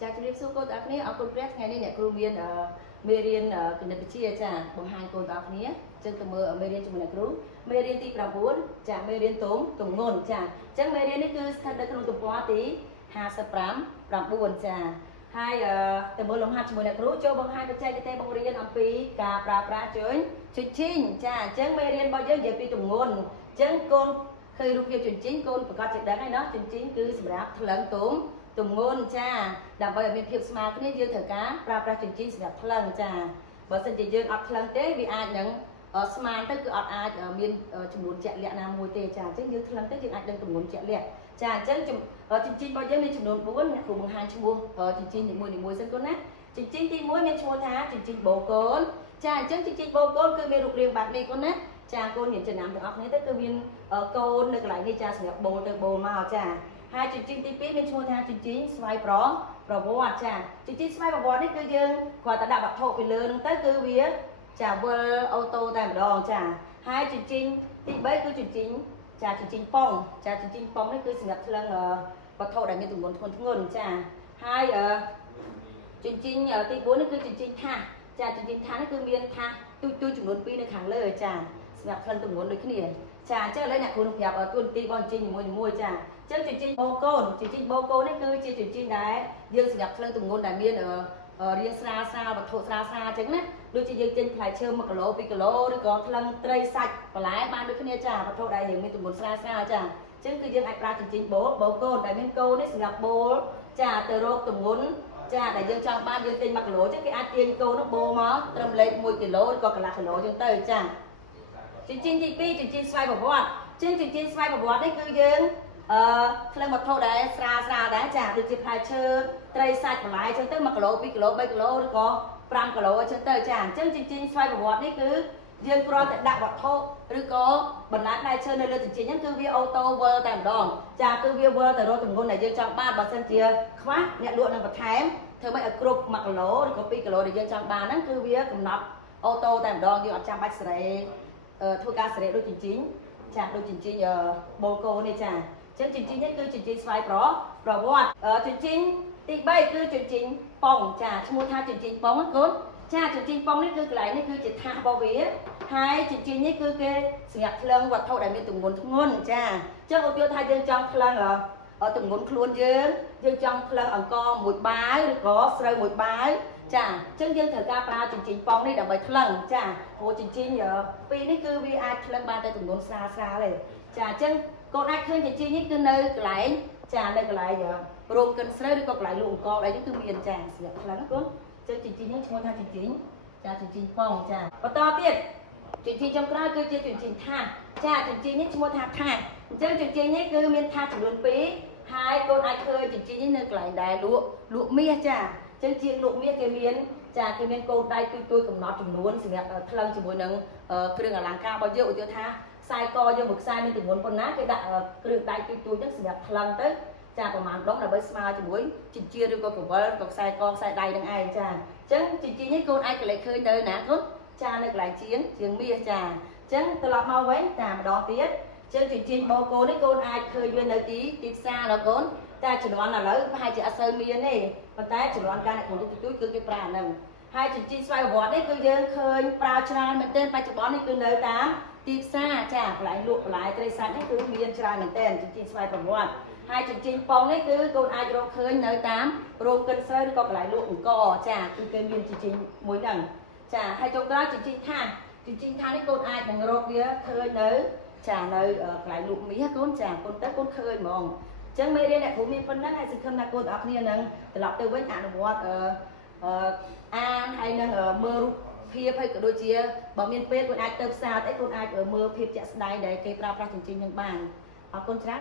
ចាជំរាបសួរកូនទាំងអស់គ្នាអរគុណព្រះថ្ងៃនេះអ្នកគ្រូមានមេរៀនគណិតវិទ្យាចាបង្ហាញកូនទាំងអស់គ្នាចឹងទៅមើលមេរៀនជាមួយអ្នកគ្រូមេរៀនទី9ចាមេរៀនទម្ងន់ចាចឹងមេរៀននេះគឺស្ថិតនៅក្នុងទំព័រទី55 9ចាហើយទៅមើលលំហាត់ជាមួយអ្នកគ្រូចូលបង្ហាញបច្ចេកទេសបង្រៀនអំពីការប្រើប្រាស់ជញ្ជីងចាអញ្ចឹងមេរៀនរបស់យើងនិយាយពីទម្ងន់អញ្ចឹងកូនឃើញរូបភាពជញ្ជីងកូនប្រកាសជាដឹងហើយណាជញ្ជីងគឺសម្រាប់ថ្លឹងទម្ងន់ចាដើម្បីឲ្យមានភាពស្មើគ្នាយើងត្រូវការប្រើប្រាស់ជញ្ជីងសម្រាប់ថ្លឹងចាបើសិនជាយើងអត់ថ្លឹងទេវាអាចនឹងស្មានទៅគឺអត់អាចមានចំនួនជាក់លាក់ណាមួយទេចាអញ្ចឹងយើងថ្លឹងទៅយើងអាចដឹងទម្ងន់ជាក់លាក់ចាអញ្ចឹងជញ្ជីងរបស់យើងមានចំនួន4អ្នកគ្រូបង្ហាញឈ្មោះជញ្ជីងនីមួយៗសិនកូនណាជញ្ជីងទី1មានឈ្មោះថាជញ្ជីងបូកូនចាអញ្ចឹងជញ្ជីងបូកូនគឺមានរូបរាងបែបនេះកូនណាចាកូនមានចំណាំទាំងអស់គ្នាទៅគឺមានកូននៅកន្លែងនេះចាសម្រាប់បូលទៅបូលមកចាហើយជញ្ជីងទី2មានឈ្មោះថាជញ្ជីងស្វ័យប្រវត្តិចាជញ្ជីងស្វ័យប្រវត្តិនេះគឺយើងគ្រាន់តែដាក់វត្ថុពីលើហ្នឹងទៅគឺវាចាវិលអូតូតែម្ដងចាហើយជញ្ជីងទី3គឺជញ្ជីងប៉ុងចាជញ្ជីងប៉ុងនេះគឺសម្រាប់ថ្លឹងវត្ថុដែលមានទម្ងន់ធ្ងន់ចាហើយជញ្ជីងទី4នេះគឺជញ្ជីងថាសចាជញ្ជីងថាសនេះគឺមានថាសទូចចំនួន2នៅខាងលើចាសម្រាប់ថ្លឹងទម្ងន់ដូចគ្នាចាអញ្ចឹងឥឡូវអ្នកគ្រូនឹងប្រាប់ទូនទីរបស់ជញ្ជីងនីមួយៗចាអញ្ចឹងជញ្ជីងបូកូននេះគឺជាជញ្ជីងដែលយើងសម្រាប់ថ្លឹងទម្ងន់ដែលមានរាងស្រាលវត្ថុស្រាលអញ្ចឹងណាដូចជាយើងទិញផ្លែឈើ1គីឡូ2គីឡូឬក៏ថ្លឹងត្រីសាច់បន្លែបានដូចគ្នាចាវត្ថុដែលយើងមានទម្ងន់ស្រាលចាអញ្ចឹងគឺយើងអាចប្រើជញ្ជីងបូកូនដែលមានកូននេះសម្រាប់បូលចាទៅរកទម្ងន់ចាដែលយើងចង់បានយើងទិញ1គីឡូអញ្ចឹងគេអាចទាញកូននោះបូមកត្រឹមលេខ1គីឡូឬក៏កន្លះគីឡូអញ្ចឹងទៅចាជញ្ជីងទី2ជញ្ជីងស្វ័យប្រវត្តិជញ្ជីងស្វ័យប្រវត្តិនេះគឺយើងថ្លឹងវត្ថុដែលស្រាលដែរចាដូចជាផ្លែឈើត្រីសាច់បន្លែអញ្ចឹងទៅ1គីឡូ2គីឡូ3គីឡូឬក៏5គីឡូអញ្ចឹងទៅចាអញ្ចឹងជញ្ជីងស្វ័យប្រវត្តិនេះគឺយើងគ្រាន់តែដាក់វត្ថុឬក៏បន្លែផ្លែឈើនៅលើជញ្ជីងហ្នឹងគឺវាអូតូវិលតែម្ដងចាគឺវាវិលទៅរកទម្ងន់ដែលយើងចង់បានបើសិនជាខ្វះអ្នកលក់នឹងបន្ថែមធ្វើម៉េចឲ្យគ្រប់1គីឡូឬក៏2គីឡូដែលយើងចង់បានហ្នឹងគឺវាកំណត់អូតូតែម្ដងយើងអត់ចាំបាច់សេរីធ្វើការសេរីដូចជញ្ជីងចាដូចជញ្ជីងបូកូនេះចាអញ្ចឹងជញ្ជីងនេះគឺជញ្ជីងស្វ័យប្រវត្តិជញ្ជីងទី3គឺជញ្ជីងប៉ុងចាឈ្មោះថាជញ្ជីងប៉ុងណាកូនចាជញ្ជីងប៉ុងនេះគឺកន្លែងនេះគឺជាថាសរបស់វាហើយជញ្ជីងនេះគឺគេសម្រាប់ថ្លឹងវត្ថុដែលមានទម្ងន់ធ្ងន់ចាអញ្ចឹងឧទាហរណ៍ថាយើងចង់ថ្លឹងទម្ងន់ខ្លួនយើងចង់ថ្លឹងអង្ករមួយបាវឬក៏ស្រូវមួយបាវចាអញ្ចឹងយើងត្រូវការប្រើជញ្ជីងប៉ុងនេះដើម្បីថ្លឹងចាព្រោះជញ្ជីងពីរនេះគឺវាអាចថ្លឹងបានតែទម្ងន់ស្រាលទេចាអញ្ចឹងកូនអាចឃើញជញ្ជីងនេះគឺនៅកន្លែងចានៅកន្លែងរោងកិនស្រូវឬក៏កន្លែងលក់អង្ករអីនេះគឺមានចាសម្រាប់ថ្លឹងណាកូនជញ្ជីងនេះឈ្មោះថាជញ្ជីងប៉ុងចាបន្តទៀតជញ្ជីងចុងក្រោយគឺជាជញ្ជីងថាសចាជញ្ជីងនេះឈ្មោះថាថាសអញ្ចឹងជញ្ជីងនេះគឺមានថាសចំនួន2ហើយកូនអាចឃើញជញ្ជីងនេះនៅកន្លែងដែលលក់មាសចាអញ្ចឹងជាងលក់មាសគេមានកូនដៃទូចកំណត់ចំនួនសម្រាប់ថ្លឹងជាមួយនឹងគ្រឿងអលង្ការរបស់យើងឧទាហរណ៍ថាខ្សែកយើងមួយខ្សែមានទម្ងន់ប៉ុណ្ណាគេដាក់គ្រឿងដៃទូចហ្នឹងសម្រាប់ថ្លឹងទៅចាប្រហែលដុំដើម្បីស្មើជាមួយចិញ្ចៀនឬក៏ក្រវិលឬក៏ខ្សែដៃនឹងឯងចាអញ្ចឹងជញ្ជីងនេះកូនអាចកន្លែងឃើញនៅណាកូនចានៅកន្លែងជាងមាសចាអញ្ចឹងត្រឡប់មកវិញតាម្ដងទៀតអញ្ចឹងជញ្ជីងបូកូននេះកូនអាចឃើញវានៅទីផ្សារដល់កូនតែជំនាន់ឥឡូវប្រហែលជាអត់សូវមានទេប៉ុន្តែជំនាន់កាលអ្នកគ្រូទូចគឺគេប្រើអាហ្នឹងហើយជញ្ជីងស្វ័យប្រវត្តិនេះគឺយើងឃើញប្រើច្រើនមែនទែនបច្ចុប្បន្ននេះគឺនៅតាមទីផ្សារចាកន្លែងលក់បន្លែត្រីសាច់នេះគឺមានច្រើនមែនទែនជញ្ជីងស្វ័យប្រវត្តិហើយជញ្ជីងប៉ុងនេះគឺកូនអាចរកឃើញនៅតាមរោងកិនស្រូវឬក៏កន្លែងលក់អង្ករចាគឺគេមានជញ្ជីងមួយហ្នឹងចាហើយចុងក្រោយជញ្ជីងថាសនេះកូនអាចនឹងរកវាឃើញនៅចានៅកន្លែងលក់មាសកូនចាកូនទៅកូនឃើញហ្មងអញ្ចឹងមេរៀនអ្នកគ្រូមានប៉ុណ្ណឹងហើយសង្ឃឹមថាកូនទាំងអស់គ្នានឹងត្រឡប់ទៅវិញអនុវត្តអានហើយនឹងមើលរូបភាពហើយក៏ដូចជាបើមានពេលកូនអាចទៅផ្សារអីកូនអាចមើលភាពជាក់ស្ដែងដែលគេប្រើប្រាស់ជញ្ជីងនឹងបានអរគុណច្រើន